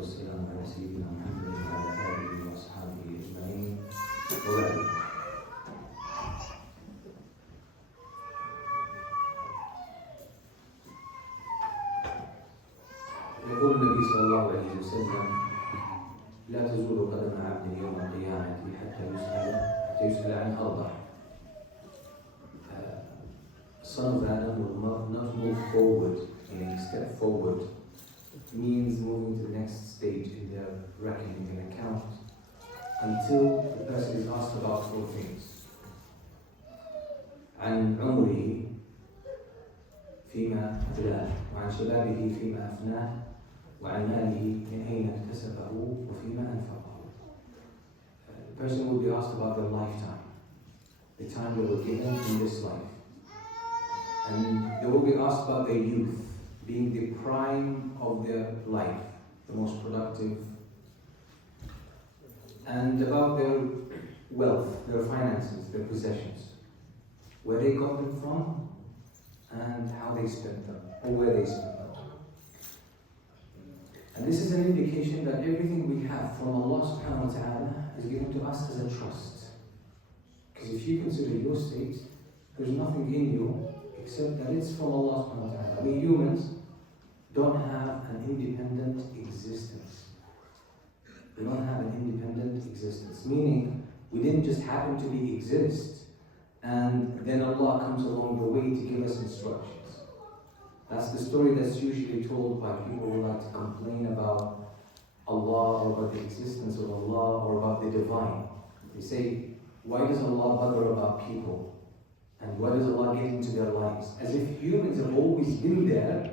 والسلام على سيدنا محمد وعلى آله وأصحابه أجمعين وبعد. يقول النبي صلى الله عليه وسلم: لا تزول قدم عبد يوم القيامة حتى يسأل عن أربع. Son of Adam will not move forward, meaning step forward, means moving to the next stage in their reckoning and account, until the person is asked about four things. عن عمره فيما أبلاه، وعن شبابه فيما أفناه، وعن ماله من أين اكتسبه وفيما أنفقه. The person will be asked about their lifetime, the time they were given in this life. And they will be asked about their youth, being the prime of their life, the most productive, and about their wealth, their finances, their possessions, where they got them from, and how they spent them, or where they spent them. And this is an indication that everything we have from Allah subhanahu wa ta'ala is given to us as a trust. Because if you consider your state, there's nothing in you except that it's from Allah subhanahu wa ta'ala. We humans don't have an independent existence. We don't have an independent existence. Meaning, we didn't just happen to exist, and then Allah comes along the way to give us instructions. That's the story that's usually told by people who like to complain about Allah or about the existence of Allah or about the divine. They say, why does Allah bother about people? And why does Allah get into their lives? As if humans have always been there,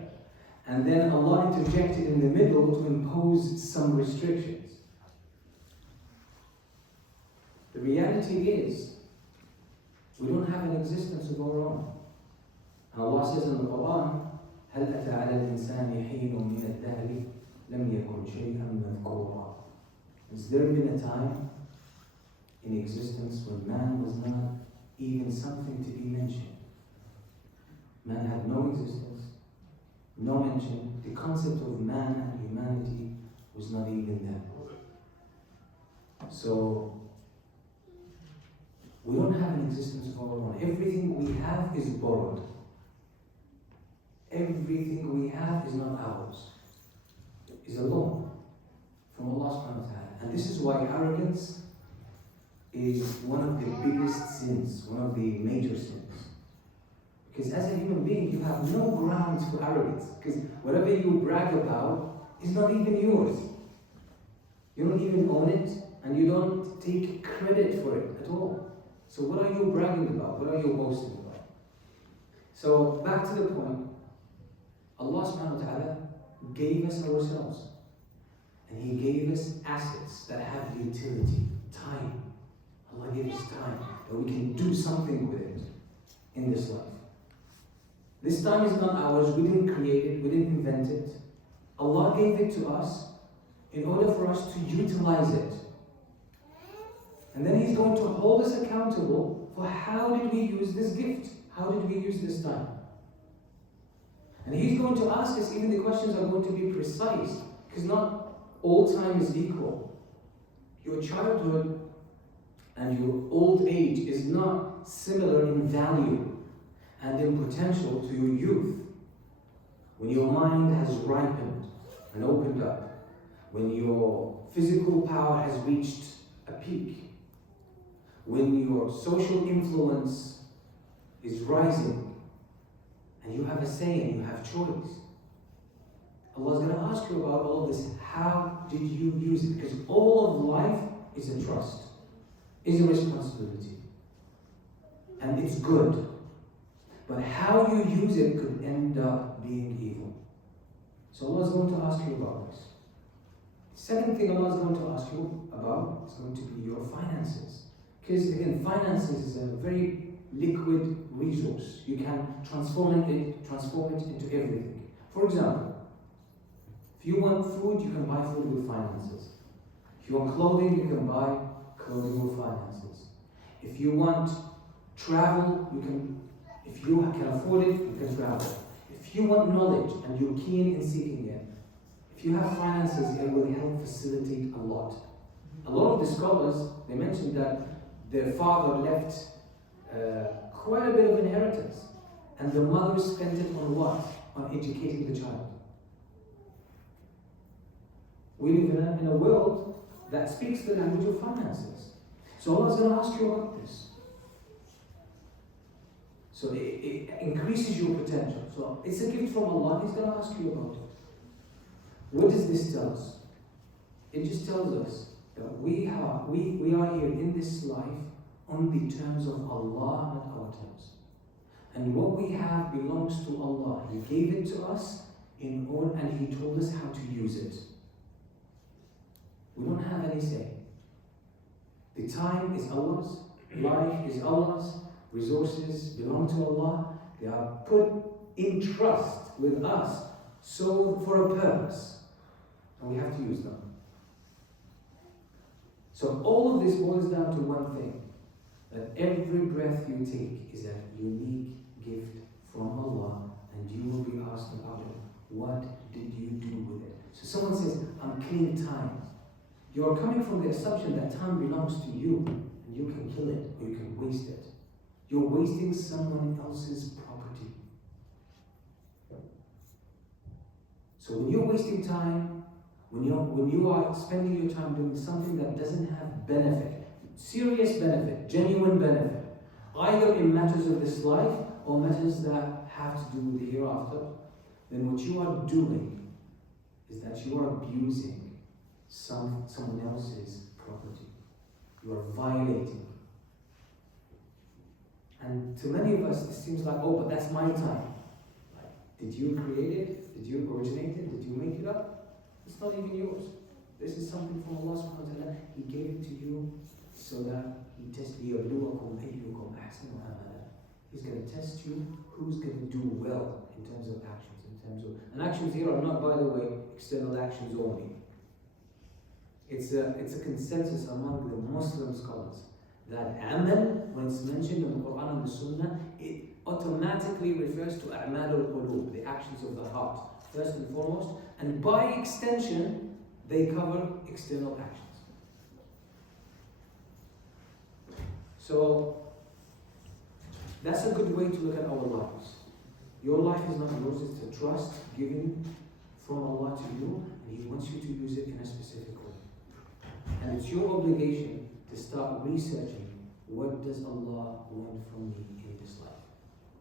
and then Allah interjected in the middle to impose some restrictions. The reality is, we don't have an existence of our own. And Allah says in the Quran, هل أتى على الإنسان حين من الدهر لم يكن شيئا مذكورا. Has there been a time in existence when man was not even something to be mentioned? Man had no existence, no mention. The concept of man and humanity was not even there. So, we don't have an existence of our own. Everything we have is borrowed. Everything we have is not ours. It's a loan from Allah subhanahu wa ta'ala. And this is why arrogance is one of the biggest sins, one of the major sins. Because as a human being, you have no grounds for arrogance. Because whatever you brag about is not even yours. You don't even own it, and you don't take credit for it at all. So what are you bragging about? What are you boasting about? So back to the point, Allah subhanahu wa ta'ala gave us ourselves. And He gave us assets that have utility, time. Allah gave us time, that we can do something with it in this life. This time is not ours, we didn't create it, we didn't invent it. Allah gave it to us in order for us to utilize it. And then He's going to hold us accountable for how did we use this gift? How did we use this time? And He's going to ask us, even the questions are going to be precise, because not all time is equal. Your childhood and your old age is not similar in value and in potential to your youth. When your mind has ripened and opened up, when your physical power has reached a peak, when your social influence is rising, and you have a say and you have choice. Allah is going to ask you about all of this. How did you use it? Because all of life is a trust, is a responsibility. And it's good. But how you use it could end up being evil. So Allah is going to ask you about this. The second thing Allah is going to ask you about is going to be your finances. Because again, finances is a very liquid resource. You can transform it into everything. For example, if you want food, you can buy food with finances. If you want clothing, you can buy clothing with finances. If you want travel, if you can afford it, you can travel. If you want knowledge and you're keen in seeking it, If you have finances, it will help facilitate a lot. A lot of the scholars, they mentioned that their father left quite a bit of inheritance, and the mother spent it on what? On educating the child. We live in a world that speaks the language of finances. So Allah is going to ask you about this. So it increases your potential. So it's a gift from Allah, He's going to ask you about it. What does this tell us? It just tells us that we are here in this life on the terms of Allah, not our terms. And what we have belongs to Allah. He gave it to us and He told us how to use it. We don't have any say. The time is Allah's, life is Allah's, resources belong to Allah. They are put in trust with us, so for a purpose, and we have to use them. So all of this boils down to one thing, that every breath you take is a unique gift from Allah, and you will be asked about it. What did you do with it? So someone says, I'm killing time. You're coming from the assumption that time belongs to you, and you can kill it, or you can waste it. You're wasting someone else's property. So when you're wasting time, when you are spending your time doing something that doesn't have benefit, serious benefit, genuine benefit, either in matters of this life or matters that have to do with the hereafter, then what you are doing is that you are abusing someone else's property. You are violating. And to many of us, it seems like, oh, but that's my time. Like, did you create it? Did you originate it? Did you make it up? It's not even yours. This is something from Allah subhanahu wa ta'ala. He gave it to you so that He tests you. He's going to test you who's going to do well in terms of actions. And actions here are not, by the way, external actions only. It's a consensus among the Muslim scholars that amal, when it's mentioned in the Quran and the Sunnah, it automatically refers to a'mal al-qulub, the actions of the heart, first and foremost, and by extension, they cover external actions. So, that's a good way to look at our lives. Your life is not yours, it's a trust given from Allah to you, and He wants you to use it in a specific way. And it's your obligation to start researching, what does Allah want from me in this life?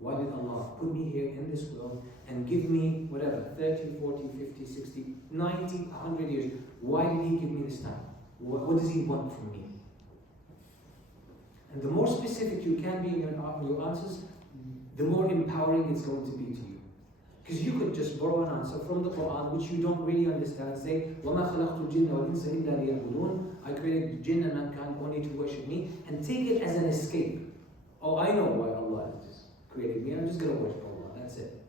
Why did Allah put me here in this world and give me whatever, 30, 40, 50, 60, 90, 100 years? Why did He give me this time? What does He want from me? And the more specific you can be in your answers, the more empowering it's going to be to you. Because you could just borrow an answer from the Quran, which you don't really understand, say, وَمَا خَلَقْتُ الْجِنَّ وَالْإِنسَ إِلَّا لِيَعْبُدُونَ, I created jinn and mankind only to worship me, and take it as an escape. Oh, I know why Allah has created me, I'm just going to worship Allah, that's it.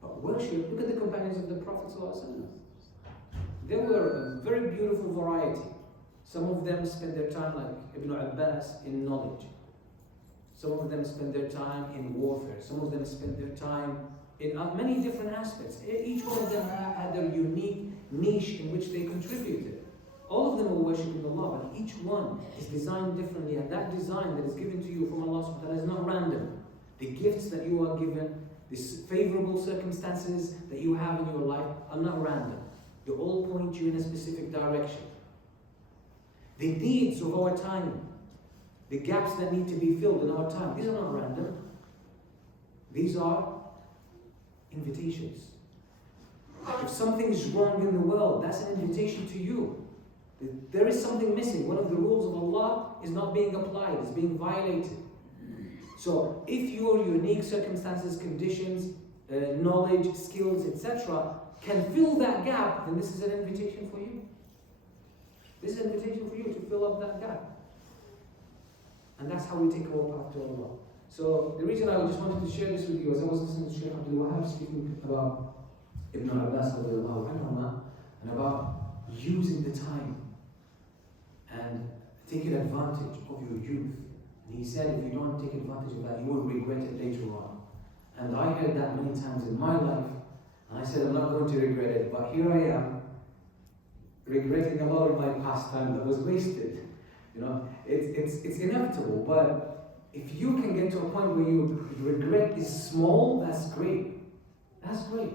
But worship, look at the companions of the Prophet ﷺ. They were a very beautiful variety. Some of them spent their time, like Ibn Abbas, in knowledge. Some of them spent their time in warfare. Some of them spent their time in many different aspects. Each one of them had their unique niche in which they contributed. All of them were worshipping Allah, but each one is designed differently, and that design that is given to you from Allah subhanahu wa ta'ala is not random. The gifts that you are given, the favorable circumstances that you have in your life are not random. They all point you in a specific direction. The needs of our time, the gaps that need to be filled in our time, these are not random. These are invitations. If something is wrong in the world, that's an invitation to you. There is something missing. One of the rules of Allah is not being applied, it's being violated. So if your unique circumstances, conditions, knowledge, skills, etc. can fill that gap, then this is an invitation for you. This is an invitation for you to fill up that gap. And that's how we take our path to Allah. So the reason I just wanted to share this with you is I was listening to Shaykh Abdul Wahab speaking about Ibn Abbas and about using the time and taking advantage of your youth. And he said if you don't take advantage of that, you will regret it later on. And I heard that many times in my life, And I said, I'm not going to regret it, but here I am, regretting a lot of my past time that was wasted. You know, it's inevitable, but if you can get to a point where you regret is small, that's great. That's great.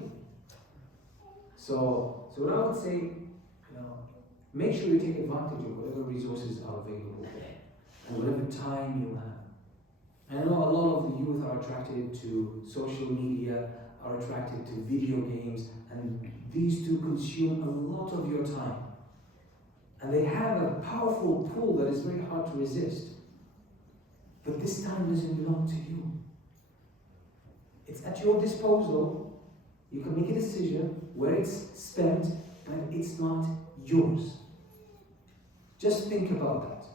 So what I would say, you know, make sure you take advantage of whatever resources are available there, and whatever time you have. And I know a lot of the youth are attracted to social media, are attracted to video games, and these two consume a lot of your time. And they have a powerful pull that is very hard to resist. But this time doesn't belong to you. It's at your disposal. You can make a decision where it's spent, but it's not yours. Just think about that.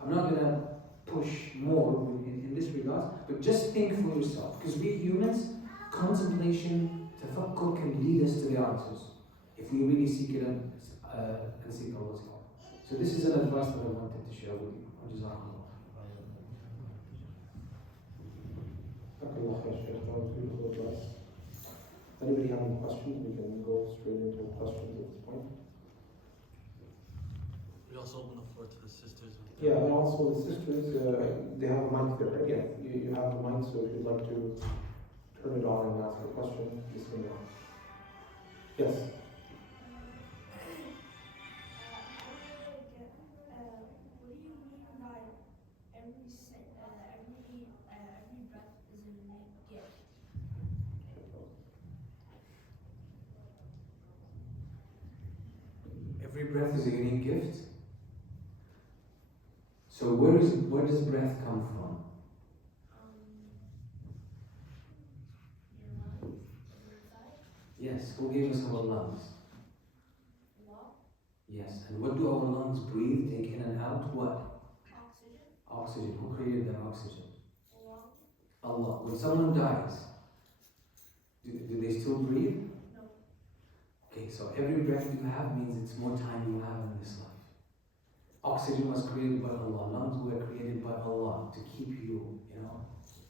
I'm not going to push more in this regard, but just think for yourself. Because we humans, contemplation, tafakkur can lead us to the answers if we really seek it and seek Allah's help. So this is an advice that I wanted to share with you. Jazakallah. Anybody have any questions? We can go straight into questions at this point. We also open the floor to the sisters. Yeah, and also the sisters, they have a mic there, right? Yeah, you have the mic, so if you'd like to turn it on and ask a question, just let me know. Yes? Every breath is a unique gift. So where does breath come from? Yes, who gave us our lungs? Yes, and what do our lungs breathe, take in and out? What? Oxygen. Who created that oxygen? Allah. When someone dies, do they still breathe? Okay, so every breath you have means it's more time you have in this life. Oxygen was created by Allah. Lungs were created by Allah to keep you,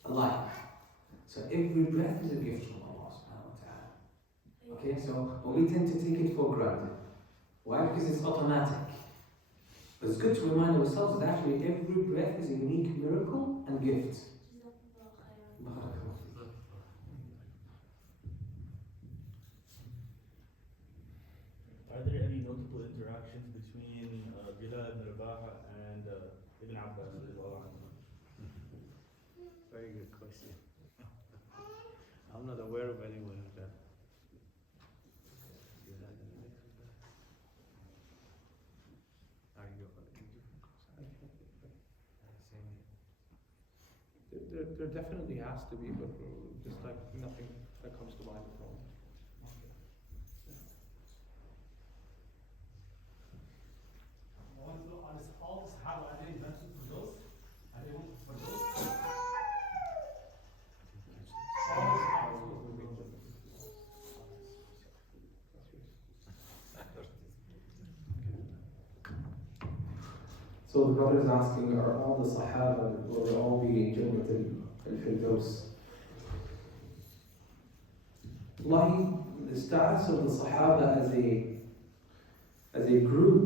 alive. So every breath is a gift from Allah subhanahu wa ta'ala. Okay, so we tend to take it for granted. Why? Because it's automatic. But it's good to remind ourselves that actually every breath is a unique miracle and gift. Are there any notable interactions between Bilal ibn Rabah and Ibn Abbas? Very good question. I'm not aware of anyone like that. There definitely has to be, but just like nothing that comes to mind at the moment. All the Sahaba, are they invented for those? Are they wanted for those? So the brother is asking, are all the Sahaba, will they all be Jannat al-Firdaus? Wallahi, the status of the Sahaba as a group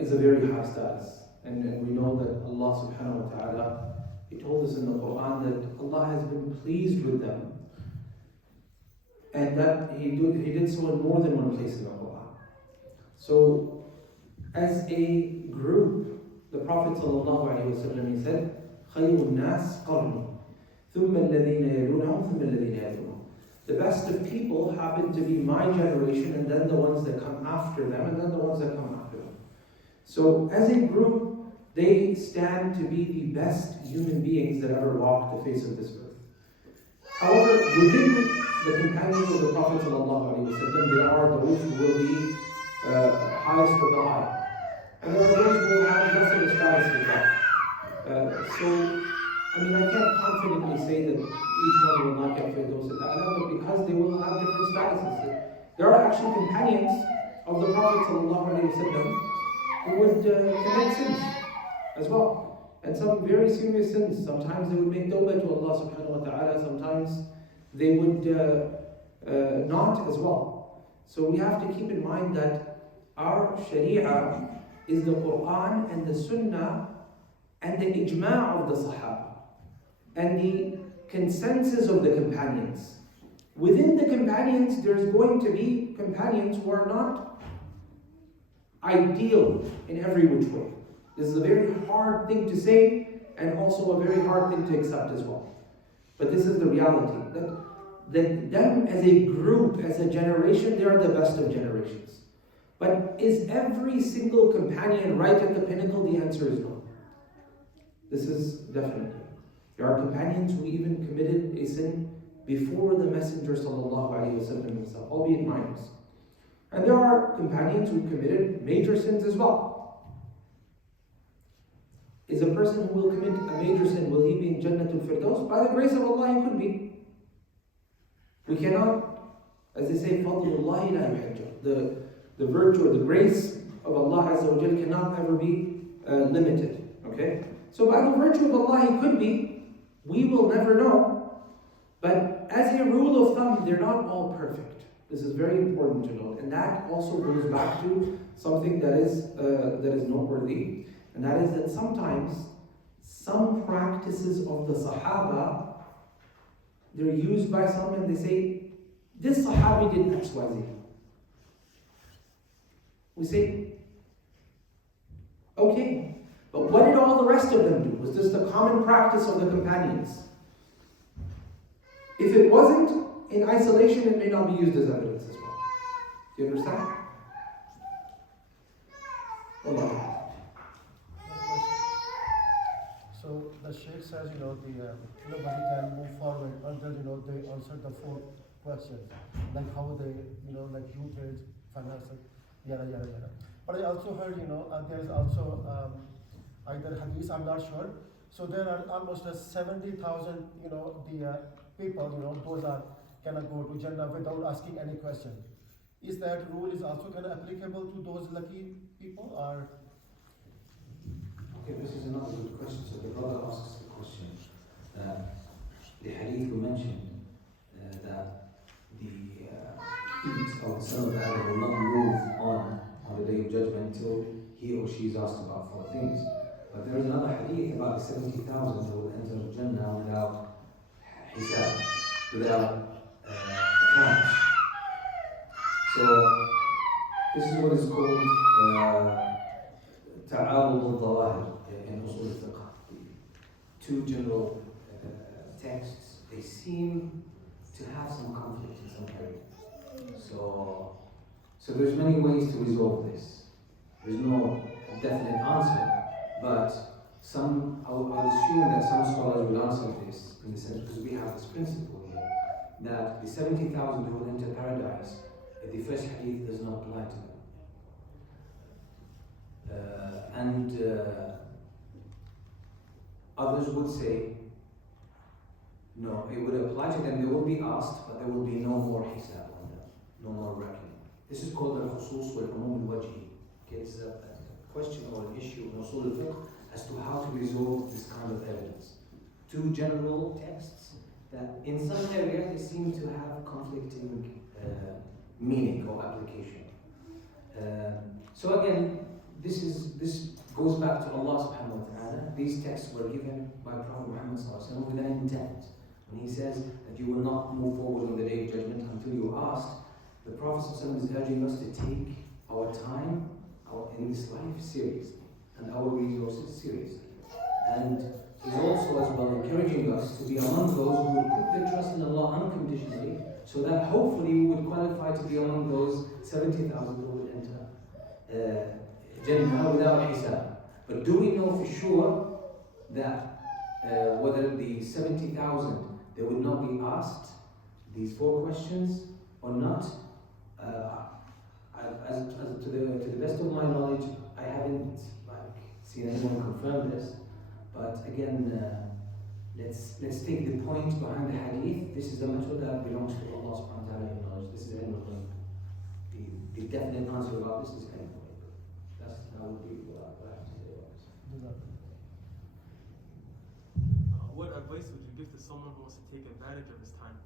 is a very high status. And we know that Allah subhanahu wa ta'ala, He told us in the Quran that Allah has been pleased with them. And that He did so in more than one place in the Quran. So, as a group, the Prophet sallallahu alaihi wasallam, he said, خَيْرُ النَّاسِ قَرْنِي ثُمَّ الَّذِينَ يَلُونَهُمْ ثُمَّ الَّذِينَ يَلُونَهُمْ. The best of people happen to be my generation, and then the ones that come after them, and then the ones that come after them. So, as a group, they stand to be the best human beings that ever walked the face of this earth. However, within the companions of the Prophet ﷺ, there are those who will be highest of the high. And there are those who will have less of a status than that. I can't confidently say that each one will not get Firdaus al-A'la, but because they will have different statuses. There are actually companions of the Prophet ﷺ who would commit sins as well. And some very serious sins. Sometimes they would make tawbah to Allah subhanahu wa ta'ala. Sometimes they would not as well. So we have to keep in mind that our Sharia is the Quran and the Sunnah and the ijma' of the Sahaba and the consensus of the companions. Within the companions, there's going to be companions who are not ideal in every which way. This is a very hard thing to say and also a very hard thing to accept as well. But this is the reality. That them as a group, as a generation, they are the best of generations. But is every single companion right at the pinnacle? The answer is no. This is definitely. There are companions who even committed a sin before the Messenger ﷺ himself, albeit minors. And there are companions who committed major sins as well. Is a person who will commit a major sin, will he be in Jannatul Firdaus? By the grace of Allah, he could be. We cannot, as they say, Fadlullahi la yuhajjah. The virtue or the grace of Allah Azza wa Jal cannot ever be limited. Okay? So by the virtue of Allah, he could be. We will never know. But as a rule of thumb, they're not all perfect. This is very important to note. And that also goes back to something that is noteworthy. And that is that sometimes some practices of the Sahaba, they're used by some and they say, this Sahabi did X, Y, Z. We say, okay, but what did all the rest of them do? Was this the common practice of the companions? If it wasn't, in isolation, it may not be used as evidence as well. Do you understand? Allah. So the Sheikh says, nobody can move forward until, they answer the 4 questions. Like how they, like youth age, finances, yada, yada, yada. But I also heard, there is also either hadith, I'm not sure. So there are almost 70,000, the people, those are cannot go to Jannah without asking any question. Is that rule is also kind of applicable to those lucky people, or? Okay, this is another good question. So the brother asks the question that the hadith we mentioned that the feet of the son of Adam will not move on the day of judgment until he or she is asked about 4 things. But there is another hadith about the 70,000 who will enter Jannah without hisab, without accounts. So this is what is called ta'awud al-zawahir in usul al-fiqh. 2 general texts, they seem to have some conflict in some area. So there's many ways to resolve this. There's no definite answer, but I would assume that some scholars will answer this in the sense, because we have this principle here, that the 70,000 who will enter paradise, the first hadith does not apply to them. Others would say, no, it would apply to them, they will be asked, but there will be no more hisab on them, no more reckoning. This is called al-khusus wal-umum al-wajhi. It's a question or an issue in usul al-fiqh as to how to resolve this kind of evidence. 2 general texts that in some areas they seem to have conflicting meaning or application. So again, this goes back to Allah subhanahu wa ta'ala. These texts were given by Prophet Muhammad sallallahu alaihi wasallam with an intent. When he says that you will not move forward on the day of judgment until you are asked, the Prophet sallallahu alaihi wasallam is urging us to take our time in this life seriously and our resources seriously. And he's also as well encouraging us to be among those who would put their trust in Allah unconditionally, so that hopefully we would qualify to be among those 70,000 who would enter Jannah without hisab. But do we know for sure that whether the 70,000 they would not be asked these 4 questions or not? To the best of my knowledge, I haven't seen anyone confirm this. But again, let's take the point behind the hadith. This is a matter that belongs to Allah subhanahu wa ta'ala in knowledge. This is the definite answer about this is kind of way. That would be what I have to say about this. What advice would you give to someone who wants to take advantage of his time?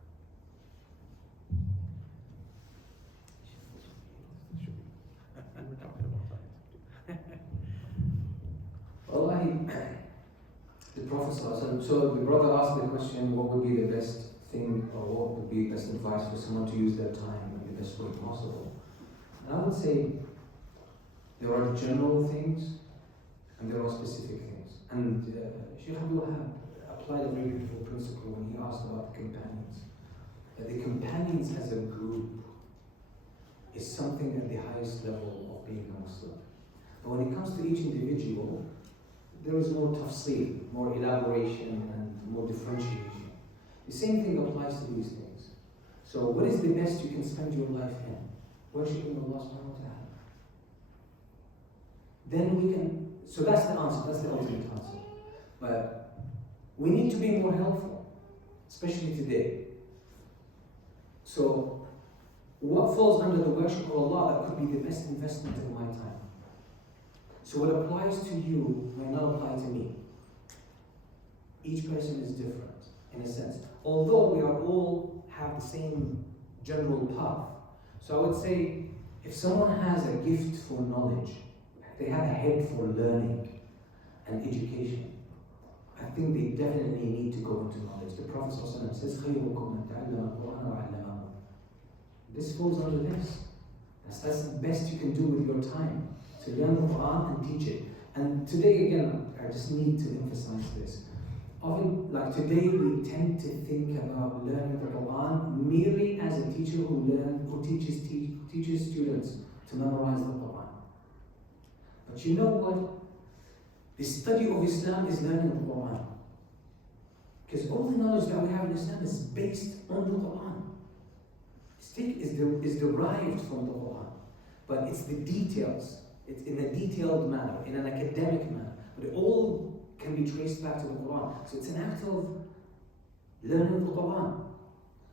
ﷺ, so the brother asked the question, what would be the best thing or what would be the best advice for someone to use their time in the best way possible? And I would say there are general things and there are specific things. And Sheikh Abdul Wahab applied a very beautiful principle when he asked about the companions. That the companions as a group is something at the highest level of being a Muslim. But when it comes to each individual, there is more tafsir, more elaboration and more differentiation. The same thing applies to these things. So what is the best you can spend your life in? Worshipping Allah subhanahu wa ta'ala. Then we can, so that's the answer, that's the ultimate answer. But we need to be more helpful, especially today. So what falls under the worship of Allah that could be the best investment of my time? So what applies to you may not apply to me. Each person is different, in a sense. Although we are all have the same general path. So I would say, if someone has a gift for knowledge, they have a head for learning and education, I think they definitely need to go into knowledge. The Prophet ﷺ says, خَيْرُكُمْ مَنْ تَعَلَّمَ الْقُرْآنَ وَعَلَّمَهُ. This falls under this. That's the best you can do with your time. To learn the Quran and teach it. And today again, I just need to emphasize this. Often, like today, we tend to think about learning the Quran merely as a teacher who teaches students to memorize the Quran. But you know what? The study of Islam is learning the Quran. Because all the knowledge that we have in Islam is based on the Quran. Is derived from the Quran. But it's the details. It's in a detailed manner, in an academic manner. But it all can be traced back to the Quran. So it's an act of learning the Quran.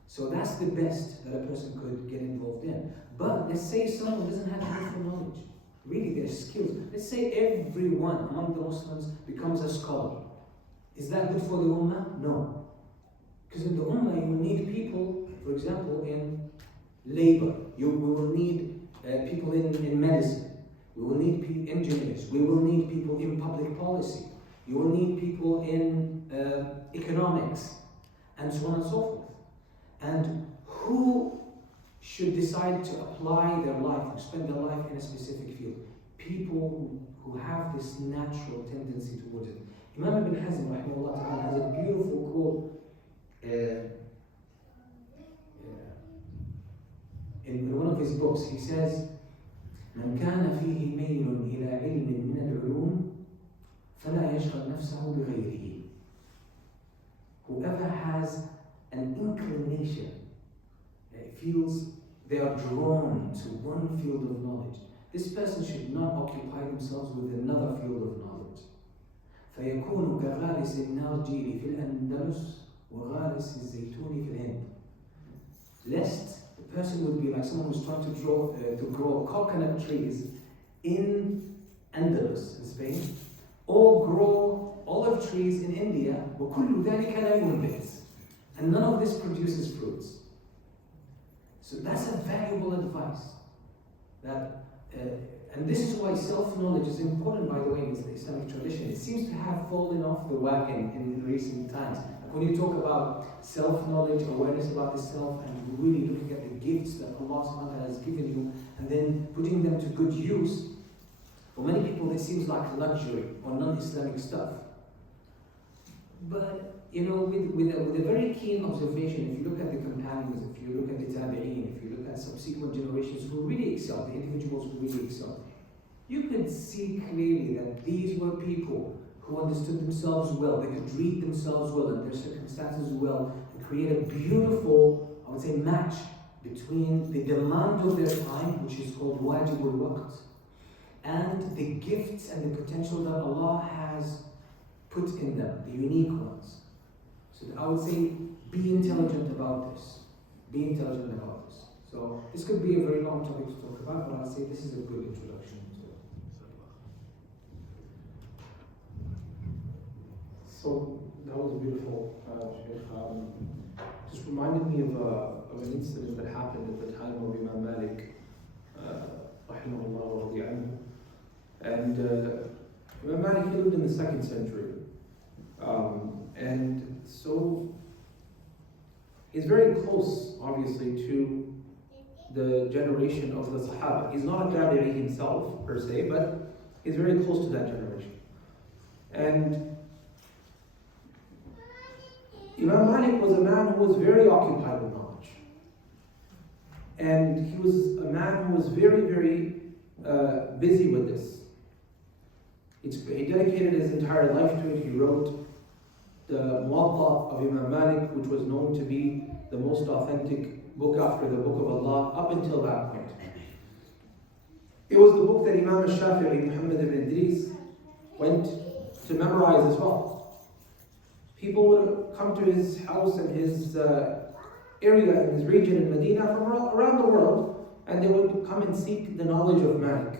So that's the best that a person could get involved in. But let's say someone doesn't have any knowledge. Really, their skills. Let's say everyone among the Muslims becomes a scholar. Is that good for the Ummah? No. Because in the Ummah, you will need people, for example, in labor. We will need people in medicine. We will need engineers. We will need people in public policy. You will need people in economics, and so on and so forth. And who should decide to apply their life, to spend their life in a specific field? People who have this natural tendency towards it. Imam Ibn Hazm rahimahullah has a beautiful quote in one of his books. He says, من كان فيه ميل إلى علم من العلوم فلا يشغل نفسه بغيره. Whoever has an inclination, feels they are drawn to one field of knowledge, this person should not occupy themselves with another field of knowledge. فيكون كغارس النارجيل في الأندلس وغارس الزيتون في الهند. Lest the person would be like someone who's trying to grow coconut trees in Andalus, in Spain, or grow olive trees in India, وكل ذلك لا ينبت. And none of this produces fruits. So that's a valuable advice. And this is why self-knowledge is important, by the way, in the Islamic tradition. It seems to have fallen off the wagon in recent times. Like when you talk about self-knowledge, awareness about the self, and really looking at the gifts that Allah subhanahu wa ta'ala has given you, and then putting them to good use, for many people this seems like luxury or non-Islamic stuff. But with a very keen observation, if you look at the companions, if you look at the tabi'een, if you look at subsequent generations who really excelled, the individuals who really excelled, you could see clearly that these were people who understood themselves well, they could read themselves well and their circumstances well, and create a beautiful, I would say, match between the demand of their time, which is called wajibul waqt, and the gifts and the potential that Allah has put in them, the unique ones. So I would say, be intelligent about this. Be intelligent about this. So this could be a very long topic to talk about, but I'd say this is a good introduction to it. So that was beautiful, Sheikh. Just reminded me of an incident that happened at the time of Imam Malik, rahimahullah wa radi anhu. And Imam Malik, he lived in the 2nd century. is very close, obviously, to the generation of the Sahaba. He's not a Tabi'i himself, per se, but he's very close to that generation. And Imam Malik was a man who was very occupied with knowledge. And he was a man who was very, very busy with this. He dedicated his entire life to it. He wrote the Muwatta of Imam Malik, which was known to be the most authentic book after the Book of Allah up until that point. It was the book that Imam al-Shafi'i, Muhammad ibn Idris, went to memorize as well. People would come to his house and his area, in his region in Medina from around the world, and they would come and seek the knowledge of Malik.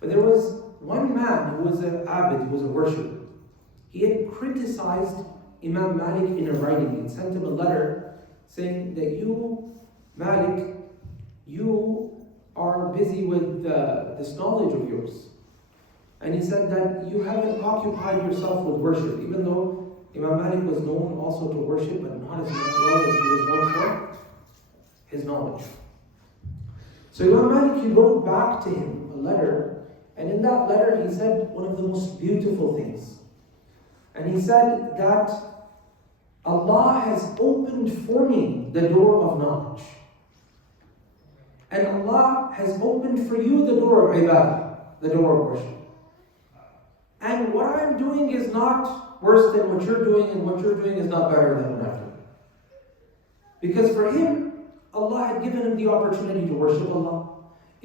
But there was one man who was an abid, who was a worshipper. He had criticized Imam Malik in a writing. He sent him a letter saying that you, Malik, you are busy with this knowledge of yours. And he said that you haven't occupied yourself with worship, even though Imam Malik was known also to worship, but not as well as he was known for his knowledge. So Imam Malik, he wrote back to him a letter, and in that letter he said one of the most beautiful things. And he said that Allah has opened for me the door of knowledge. And Allah has opened for you the door of ibadah, the door of worship. And what I'm doing is not worse than what you're doing, and what you're doing is not better than what I'm doing. Because for him, Allah had given him the opportunity to worship Allah.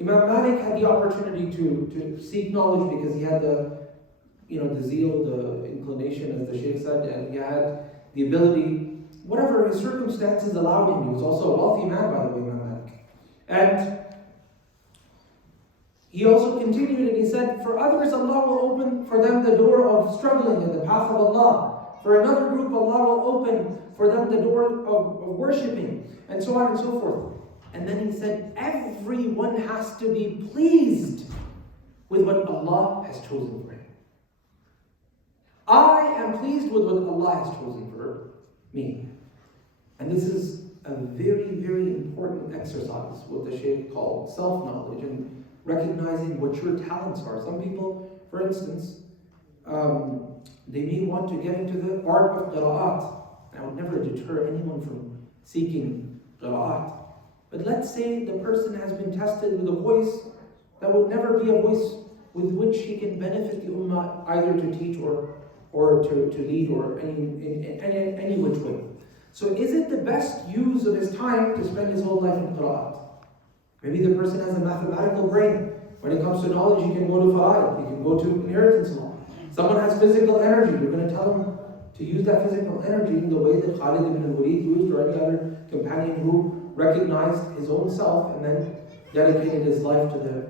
Imam Malik had the opportunity to seek knowledge because he had the zeal, the inclination, as the Shaykh said, and he had the ability, whatever his circumstances allowed him. He was also a wealthy man, by the way, Imam Malik. And he also continued and he said, for others, Allah will open for them the door of struggling in the path of Allah. For another group, Allah will open for them the door of worshipping, and so on and so forth. And then he said, everyone has to be pleased with what Allah has chosen for him. I am pleased with what Allah has chosen for me. And this is a very, very important exercise, what the Shaykh called self-knowledge and recognizing what your talents are. Some people, for instance, they may want to get into the art of qira'at. I would never deter anyone from seeking qira'at. But let's say the person has been tested with a voice that would never be a voice with which he can benefit the ummah, either to teach or to lead, or any which way. So is it the best use of his time to spend his whole life in qira'at? Maybe the person has a mathematical brain. When it comes to knowledge, he can go to fara'id, he can go to inheritance law. Someone has physical energy. You're going to tell him to use that physical energy in the way that Khalid ibn al-Walid used, or any other companion who recognized his own self and then dedicated his life to the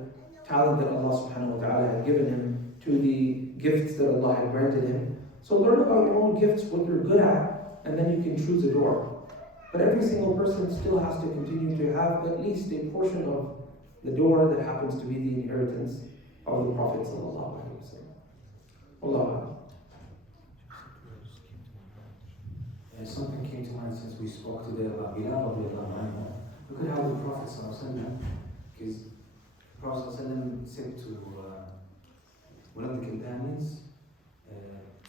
talent that Allah subhanahu wa ta'ala had given him, to the gifts that Allah had granted him. So learn about your own gifts, what you're good at, and then you can choose a door. But every single person still has to continue to have at least a portion of the door that happens to be the inheritance of the Prophet sallallahu alaihi wasallam. Allah. And something came to mind since we spoke today about Bilal radiallahu anhu. Look at how the Prophet sallallahu alaihi wasallam, because the Prophet sallallahu alaihi wasallam said to one of the companions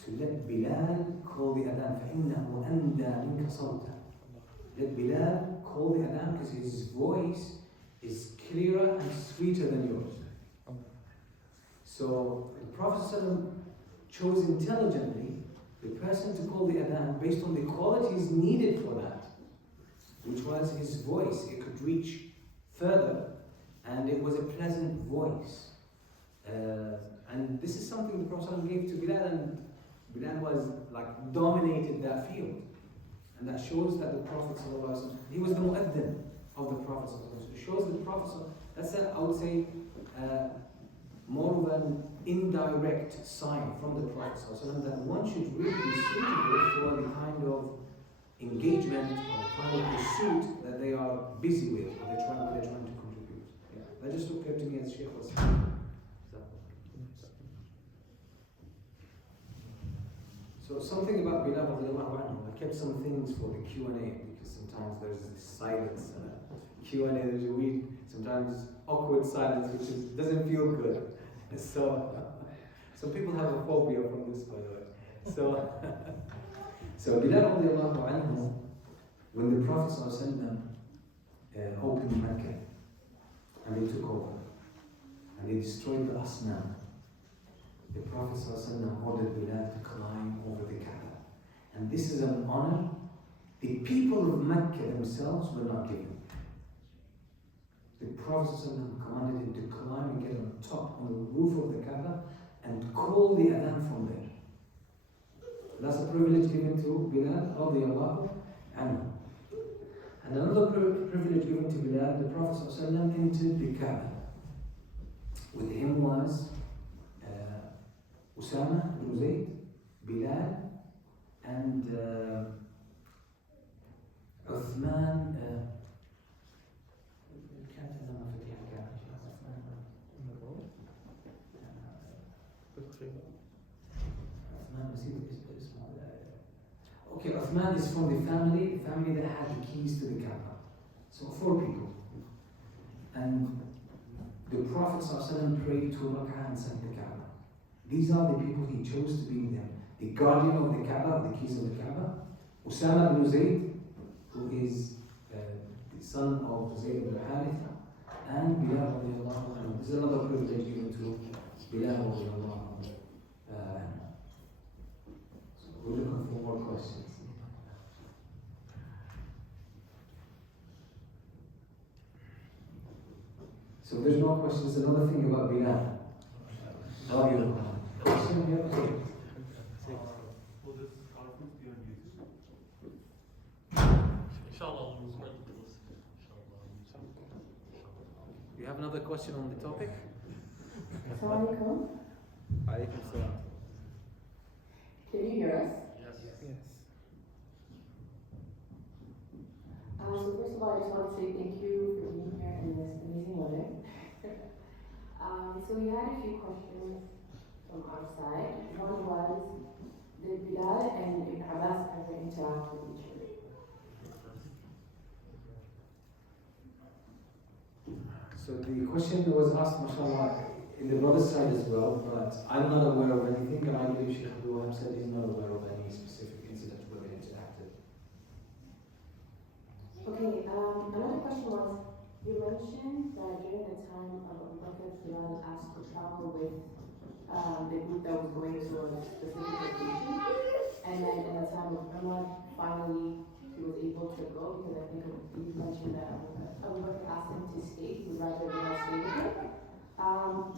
to let Bilal call the adhan فَإِنَّهُ أَنْدَى مِنْكَ صَوْتًا. Let Bilal call the adhan because his voice is clearer and sweeter than yours. So the Prophet sallallahu alaihi wasallam chose intelligently the person to call the adhan based on the qualities needed for that, which was his voice. It could reach further and it was a pleasant voice. And this is something the Prophet gave to Bilal, and Bilal was like dominated that field. And that shows that the Prophet he was the mu'adhin of the Prophet. It shows that the Prophet, that's I would say more of an indirect sign from the Prophet that one should really be suitable for the kind of engagement or the kind of pursuit that they are busy with, or they're trying to contribute. Yeah. That just occurred to me as Shaykh was saying. So something about Bilal radiallahu anhu, like kept some things for the Q&A because sometimes there's this silence. Q&A, there's a weird, sometimes awkward silence, which doesn't feel good. So, some people have a phobia from this, by the way. So Bilal radiallahu anhu, when the Prophet opened Mecca and they took over and they destroyed the Asnam, the Prophet ordered Bilal to climb over the Kaaba. And this is an honor the people of Mecca themselves were not given. The Prophet commanded him to climb and get on top, on the roof of the Kaaba, and call the adhan from there. That's a privilege given to Bilal radiallahu anhu. And another privilege given to Bilal, the Prophet entered the Kaaba. With him was Usama ibn Zayd, Bilal, and Uthman. Okay, Uthman is from the family that had the keys to the Kaaba. So 4 people. And the Prophet ﷺ prayed 2 rak'ah and sent the Kaaba. These are the people he chose to be with him. The guardian of the Kaaba, the keys of the Kaaba. Usama ibn Zayd, who is the son of Zayd ibn Haritha. And Bilal radiallahu anhu. This is another privilege given to Bilal radiallahu anhu. So we're looking for more questions. So there's no questions. Another thing about Bilal. Question here? Okay. Will this conference be on YouTube? Inshallah, we'll spread the list. You have another question on the topic? Assalamu alaikum. Alaykum salam. Can you hear us? Yes. So first of all, I just want to say thank you for being here in this amazing weather. So we had a few questions from our side. One was, did Bilal and Ibn Abbas ever interact with each other? So the question was asked, mashallah, in the brother's side as well, but I'm not aware of anything, and I believe Sheikh Abdul Wahab said he's not aware of any specific incident where they interacted. Okay, another question was, you mentioned that during the time of Abu Bakr, Bilal asked to travel with the group that was going to a specific location, and then in the time of Umar, finally he was able to go because I think you mentioned that Abu Bakr asked him to stay, he would rather Bilal stay with him.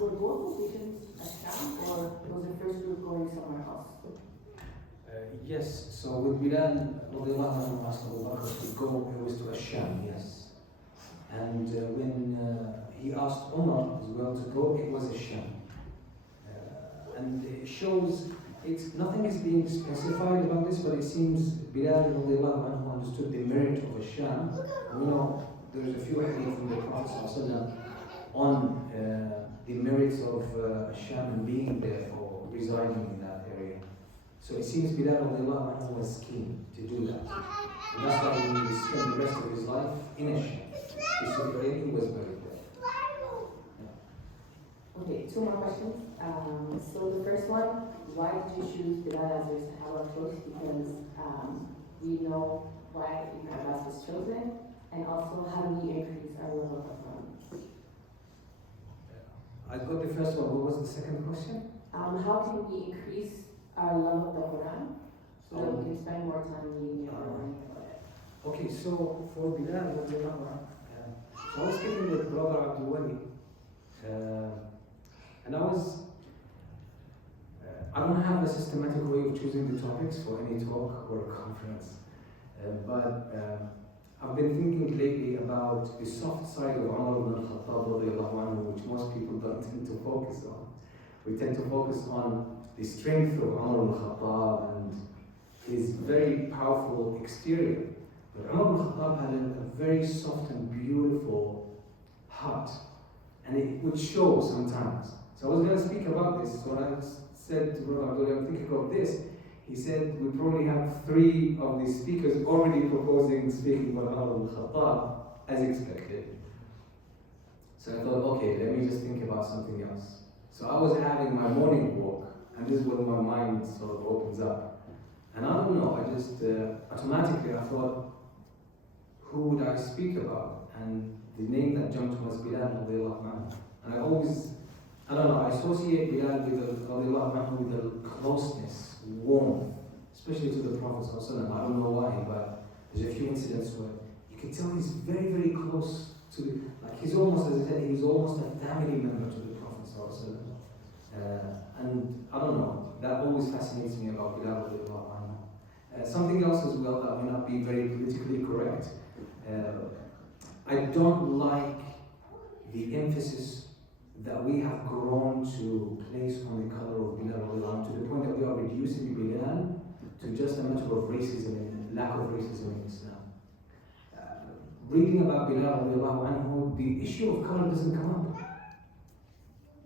Were both locations a Sham, or was the first group going somewhere else? Yes, so with Bilal, radiallahu anhu asked Abu Bakr to go, it was to Asham, yes. And when he asked Umar as well to go, it was Asham. And it shows, nothing is being specified about this, but it seems Bilal radiallahu anhu understood the merit of Asham. We know there's a few hadith from the Prophet ﷺ on the merits of Asham and being there or residing in that area. So it seems Bilal radiallahu anhu was keen to do that. And that's why he spent the rest of his life in Asham. Specifically, he was buried there. Okay, 2 more questions. So the first one, why did you choose Bilal as your Sahaba choice? Because we know why Ibn Abbas was chosen, and also how do we increase our level of Quran? I got the first one. What was the second question? How can we increase our love of the Quran so that we can spend more time reading it or learning about it? Okay, so for Bilal, so I was speaking with brother Abdul, and I don't have a systematic way of choosing the topics for any talk or conference, but I've been thinking lately about the soft side of Umar ibn al-Khattab radiallahu anhu, which most people don't tend to focus on. We tend to focus on the strength of Umar ibn al-Khattab and his very powerful exterior. But Umar ibn al-Khattab had a very soft and beautiful heart, and it would show sometimes. So I was going to speak about this, so I said to Brother Abdul, I'm thinking of this. he said we probably have 3 of the speakers already proposing speaking about Umar ibn Khattab as expected. So I thought, okay, let me just think about something else. So I was having my morning walk, and this is when my mind sort of opens up. And I don't know, I just automatically I thought, who would I speak about? And the name that jumped was Bilal radiallahu anhu. And I always, I don't know, I associate Bilal radiallahu anhu with the closeness, warmth, especially to the Prophet ﷺ. I don't know why, but there's a few incidents where you can tell he's very, very close to the, like he's almost, as I said, he's almost a family member to the Prophet ﷺ. And I don't know, that always fascinates me about Bilal radiallahu anhu. Something else as well that may not be very politically correct. I don't like the emphasis that we have grown to place on the color of Bilal radiallahu anhu, to the point that we are reducing Bilal to just a matter of racism and lack of racism in Islam. Reading about Bilal radiallahu anhu, the issue of color doesn't come up.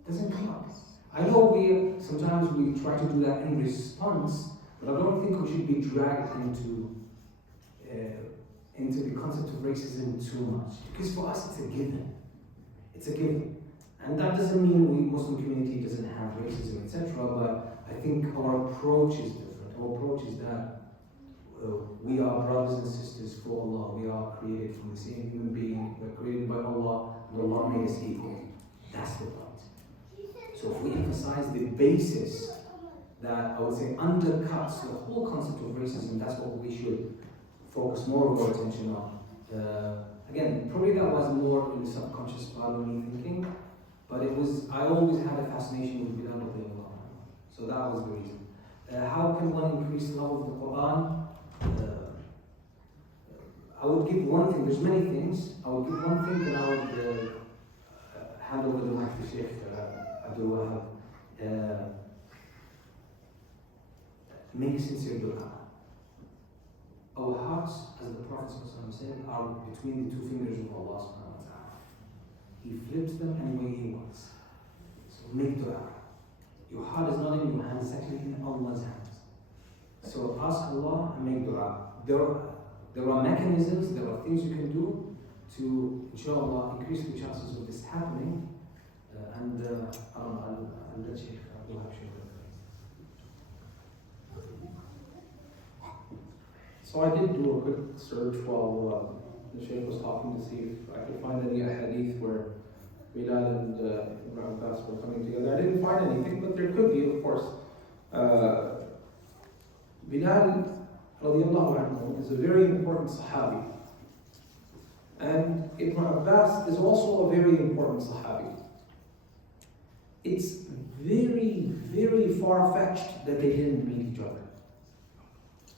Doesn't come up. I know sometimes we try to do that in response, but I don't think we should be dragged into the concept of racism too much. Because for us it's a given. It's a given. And that doesn't mean we Muslim community doesn't have racism, etc. But I think our approach is different. Our approach is that we are brothers and sisters for Allah. We are created from the same human being. We're created by Allah, and Allah made us equal. That's the point. So if we emphasize the basis that I would say undercuts the whole concept of racism, that's what we should focus more of our attention on. Again, probably that was more in the subconscious part of me thinking, but it was, I always had a fascination with Bilal radiallahu anhu. So that was the reason. How can one increase love of the Quran? I would give one thing, there's many things. I would give one thing, and I would hand over the mic to Sheikh Abdul Wahab. Make sincere dua. Our hearts, as the Prophet said, are between the 2 fingers of Allah subhanahu wa ta'ala. He flips them any way He wants. So make dua. Your heart is not in your hands, it's actually in Allah's hands. So ask Allah and make dua. There are mechanisms, there are things you can do to, inshallah, increase the chances of this happening. And I'll let Sheikh Abdul have Sheikh. So I did do a quick search while the Shaykh was talking to see if I could find any hadith where Bilal and Ibn Abbas were coming together. I didn't find anything, but there could be, of course. Bilal radiallahu anhu is a very important Sahabi. And Ibn Abbas is also a very important Sahabi. It's very, very far-fetched that they didn't meet each other.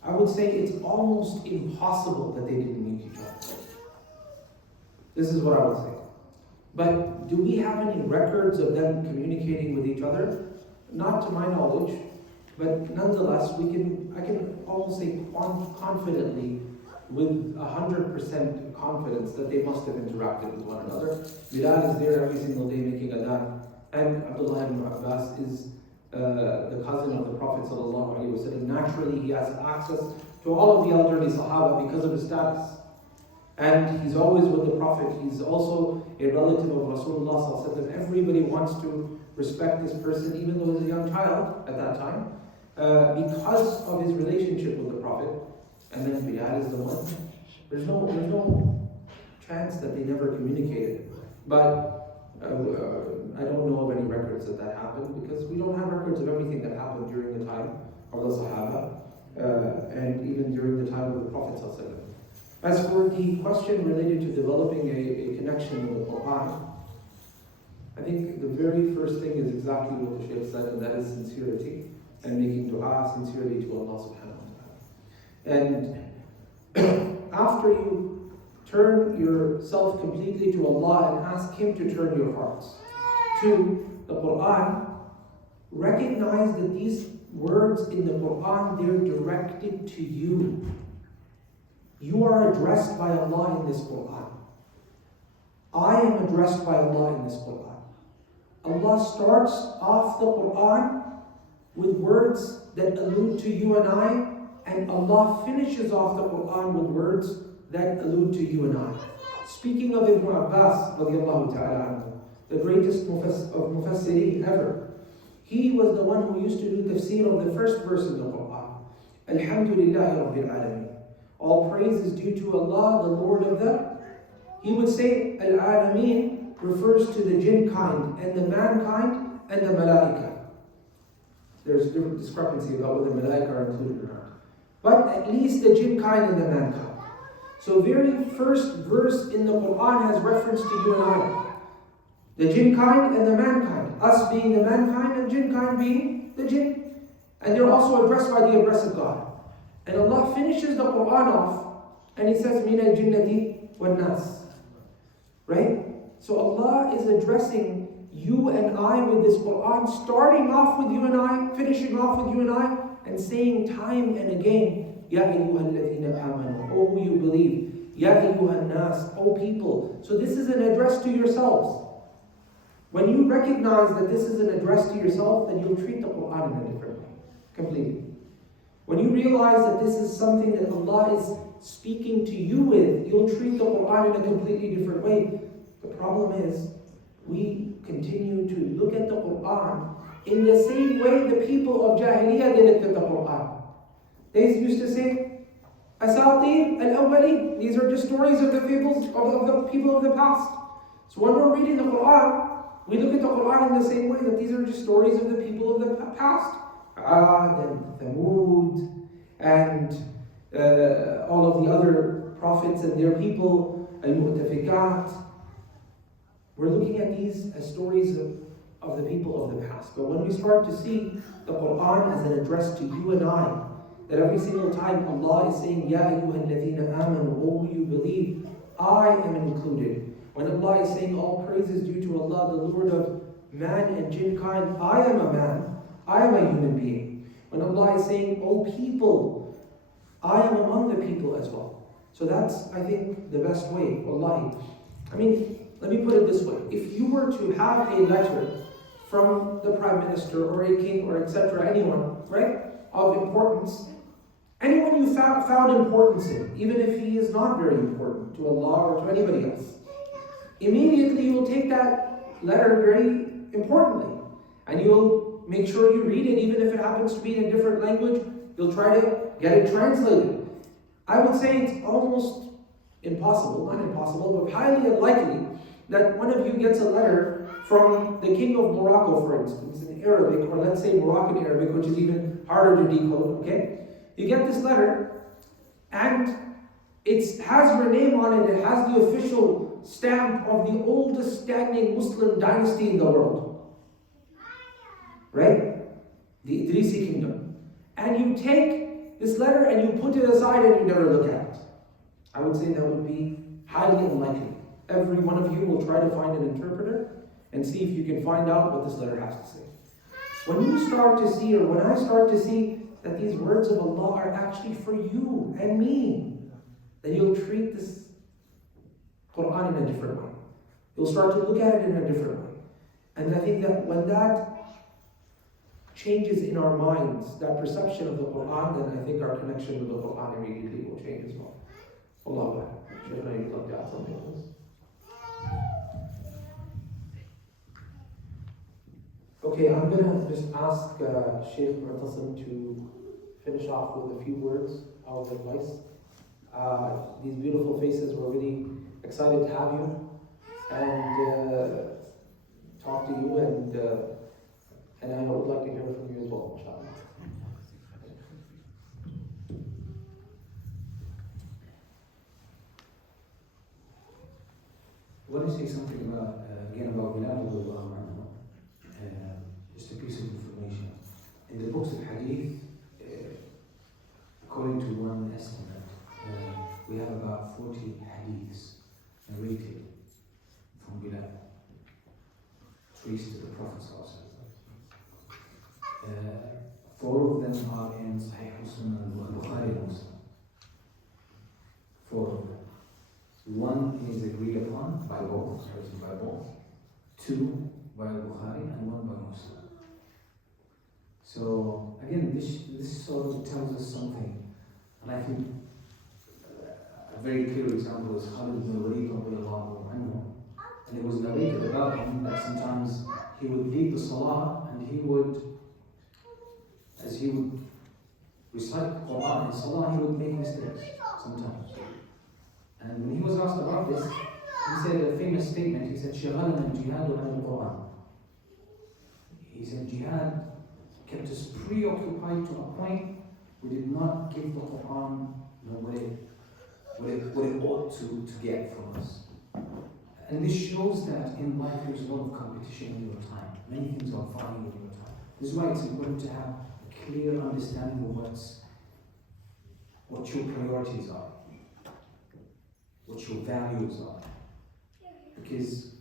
I would say it's almost impossible that they didn't meet each other. This is what I would say. But do we have any records of them communicating with each other? Not to my knowledge, but nonetheless, I can almost say confidently, with 100% confidence, that they must have interacted with one another. Bilal is there every single day making adhan, and Abdullah ibn Abbas is the cousin of the Prophet ﷺ. Naturally, he has access to all of the elderly Sahaba because of his status. And he's always with the Prophet. He's also a relative of Rasulullah ﷺ. Everybody wants to respect this person, even though he's a young child at that time, because of his relationship with the Prophet. And then Bilal is the one. There's no chance that they never communicated. But I don't know of any records that happened, because we don't have records of everything that happened during the time of the Sahaba, and even during the time of the Prophet ﷺ. As for the question related to developing a connection with the Quran, I think the very first thing is exactly what the Shaykh said, and that is sincerity, and making dua sincerely to Allah subhanahu wa ta'ala. And after you turn yourself completely to Allah and ask Him to turn your hearts to the Quran, recognize that these words in the Quran, they're directed to you. You are addressed by Allah in this Quran. I am addressed by Allah in this Quran. Allah starts off the Quran with words that allude to you and I, and Allah finishes off the Quran with words that allude to you and I. Speaking of Ibn Abbas, radiallahu ta'ala anhu, the greatest of Mufassirin ever, he was the one who used to do tafsir of the first verse in the Quran. Alhamdulillahi Rabbil Alameen. All praise is due to Allah, the Lord of the. He would say, Al-Alameen refers to the jinn kind, and the mankind, and the malaika. There's a different discrepancy about whether malaika are included or not. But at least the jinn kind and the mankind. So very first verse in the Quran has reference to you and I. The jinn kind and the mankind. Us being the mankind and jinn kind being the jinn. And they're also addressed by the address of God. And Allah finishes the Quran off and He says, Min al-jinnati wal-nas. Right? So Allah is addressing you and I with this Quran, starting off with you and I, finishing off with you and I, and saying time and again, Ya ayyuhalladhina amanu, O who you believe, Ya ayyuhan nas, O people. So this is an address to yourselves. When you recognize that this is an address to yourself, then you'll treat the Quran in a different way, completely. When you realize that this is something that Allah is speaking to you with, you'll treat the Quran in a completely different way. The problem is, we continue to look at the Quran in the same way the people of Jahiliyyah they looked at the Quran. They used to say, Asatir al-awwali. These are just stories of the fables of the people of the past. So when we're reading the Quran, we look at the Quran in the same way that these are just stories of the people of the past. Ad and Thamud and all of the other prophets and their people, al-Mu'tafikat. We're looking at these as stories of the people of the past. But when we start to see the Quran as an address to you and I, that every single time Allah is saying, Ya ayyuhalladhina amanu, O who you believe, I am included. When Allah is saying all praise is due to Allah, the Lord of man and jinn kind, I am a man, I am a human being. When Allah is saying, O people, I am among the people as well. So that's, I think, the best way, wallahi. I mean, let me put it this way. If you were to have a letter from the Prime Minister or a king or etc., anyone, right, of importance, anyone you found importance in, even if he is not very important to Allah or to anybody else, immediately you will take that letter very importantly. And you'll make sure you read it, even if it happens to be in a different language. You'll try to get it translated. I would say it's almost impossible, not impossible, but highly unlikely that one of you gets a letter from the king of Morocco, for instance, in Arabic, or let's say Moroccan Arabic, which is even harder to decode, okay? You get this letter, and it has your name on it, it has the official stamp of the oldest standing Muslim dynasty in the world. Right? The Idrisi kingdom. And you take this letter and you put it aside and you never look at it. I would say that would be highly unlikely. Every one of you will try to find an interpreter and see if you can find out what this letter has to say. When you start to see, or when I start to see that these words of Allah are actually for you and me, then you'll treat this Quran in a different way. You'll start to look at it in a different way. And I think that when that changes in our minds, that perception of the Quran, then I think our connection with the Quran immediately will change as well. Allah Akbar. Shaykhna, you'd like to add something on this? Okay, I'm going to just ask Shaykh Moutasem to finish off with a few words of advice. These beautiful faces, we're really excited to have you and talk to you, and I would like to hear from you as well, inshallah. I want to say something about, again, about Bilal, just a piece of information. In the books of Hadith, according to one estimate, we have about 40 Hadiths narrated from Bilal, traced to the Prophet. 4 of them are in Sahih Muslim and Bukhari and Muslim. 4 of them. 1 is agreed upon by both, written by both. 2 by Bukhari and 1 by Muslim. So again, this sort of tells us something. And I think a very clear example is Khalid ibn Walid radiallahu anhu. And it was narrated about him that sometimes he would lead the salah and he would, as he would recite the Quran in salah, he would make mistakes sometimes. And when he was asked about this, he said a famous statement. He said, "Shaghalana al-jihadu an al-Quran." He said, jihad kept us preoccupied to a point we did not give the Quran what it ought to get from us. And this shows that in life there's a lot of competition in your time. Many things are vying with your time. This is why it's important to have a clear understanding of what your priorities are, what your values are. Because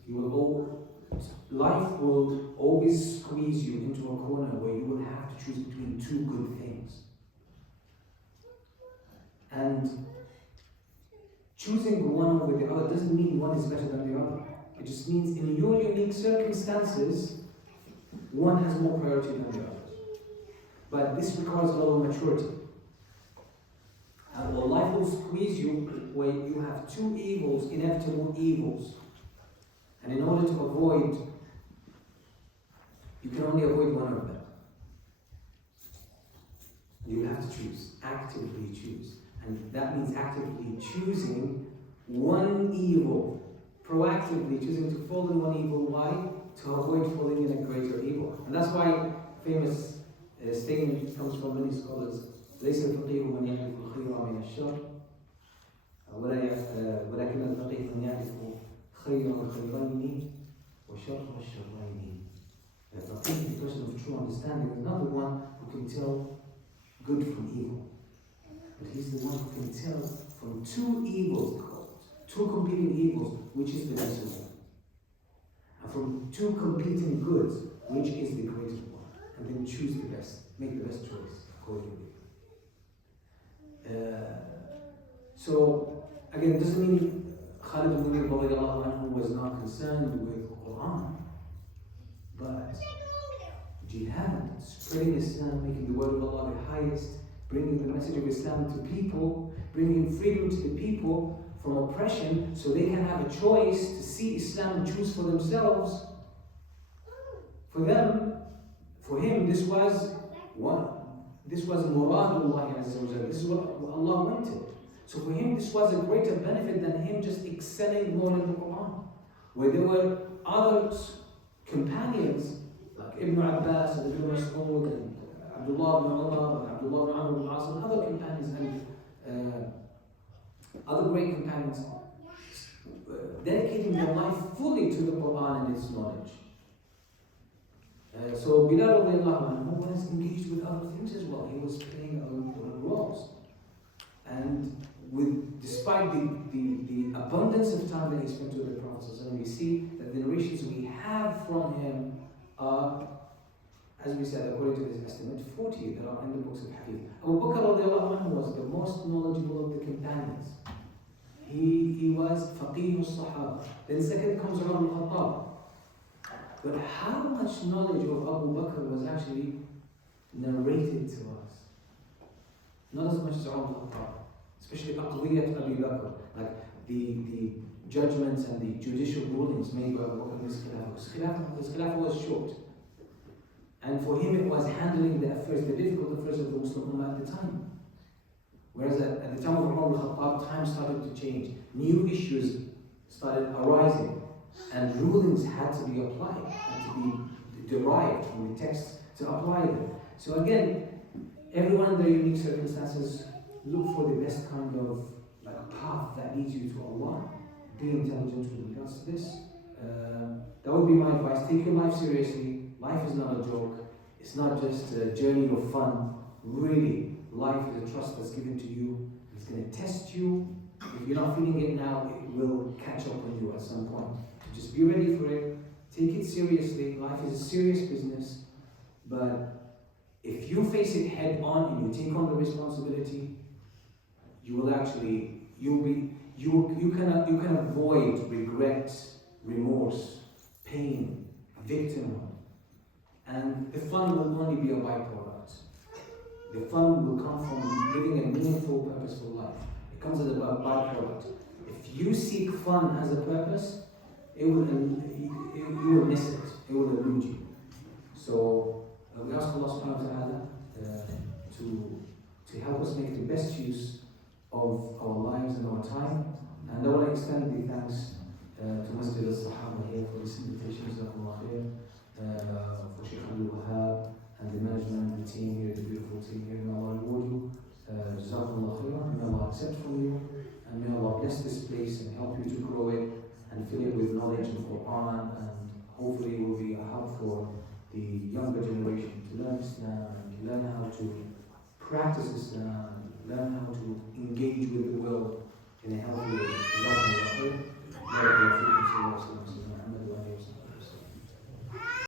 life will always squeeze you into a corner where you will have to choose between two good things. And choosing one over the other doesn't mean one is better than the other. It just means in your unique circumstances, one has more priority than the other. But this requires a lot of maturity. And life will squeeze you where you have two evils, inevitable evils. And in order to avoid, you can only avoid one of them. You have to choose, actively choose. And that means actively choosing one evil, proactively choosing to fall in one evil. Why? To avoid falling in a greater evil. And that's why famous statement comes from many scholars. ليس الفقيه من يعرف الخير من الشر ولكن الفقيه من يعرف خير الخيرين وشر الشرين. The faqih, the person of true understanding, is not the one who can tell good from evil, but he's the one who can tell from two evils, two competing evils, which is the lesser one, and from two competing goods, which is the greater one, and then choose the best, make the best choice accordingly. So again, it doesn't mean Khalid ibn Walid was not concerned with Quran, but jihad, spreading Islam, making the word of Allah the highest, bringing the message of Islam to people, bringing freedom to the people from oppression so they can have a choice to see Islam and choose for themselves. For them, for him, this was Muradullah Azza wa Jalla. This is what Allah wanted. So for him, this was a greater benefit than him just excelling more in the Quran. Where there were other companions, like Ibn Abbas and Ibn Mas'ud and Abdullah ibn Umar and Abdullah ibn Amr ibn As and other companions and other great companions, dedicating their life fully to the Quran and its knowledge. So Bilal was engaged with other things as well. He was playing other roles. And despite the abundance of time that he spent with the Prophet, we see that the narrations we have from him are, as we said, according to this estimate, 40 that are in the books of Hadith. Abu Bakr radiallahu anhu was the most knowledgeable of the companions. He was faqih al-sahaba. Then second comes Umar al-Khattab. But how much knowledge of Abu Bakr was actually narrated to us? Not as much as Umar al-Khattab. Especially aqdiyat Abu Bakr, like the judgments and the judicial rulings made by Abu Bakr in his Khilafah. His Khilafah was short. And for him it was handling the affairs, the difficult affairs of the Muslim Ummah at the time. Whereas at the time of Umar al-Khattab, time started to change. New issues started arising. And rulings had to be applied, had to be derived from the text to apply them. So again, everyone in their unique circumstances look for the best kind of path that leads you to Allah. Be intelligent with regards to this. That would be my advice. Take your life seriously. Life is not a joke. It's not just a journey of fun. Really, life is a trust that's given to you. It's going to test you. If you're not feeling it now, it will catch up with you at some point. Just be ready for it. Take it seriously. Life is a serious business. But if you face it head on and you take on the responsibility, you will actually, you can avoid regret, remorse, pain, victimhood, And the fun will only be a byproduct. The fun will come from living a meaningful, purposeful life. It comes as a byproduct. If you seek fun as a purpose, you will miss it. It will elude you. So we ask Allah subhanahu wa ta'ala to help us make the best use of our lives and our time. And I want to extend the thanks to Masjid al-Sahaba here for this invitation, Jazakumullah khair, for Sheikh Abdul Wahab and the management, the team here, the beautiful team here. May Allah reward you, Jazakumullah khair, may Allah accept from you, and may Allah bless this place and help you to grow it and fill it with knowledge of Quran, and hopefully it will be a help for the younger generation to learn Islam and learn how to practice Islam, learn how to engage with the world in a healthy way.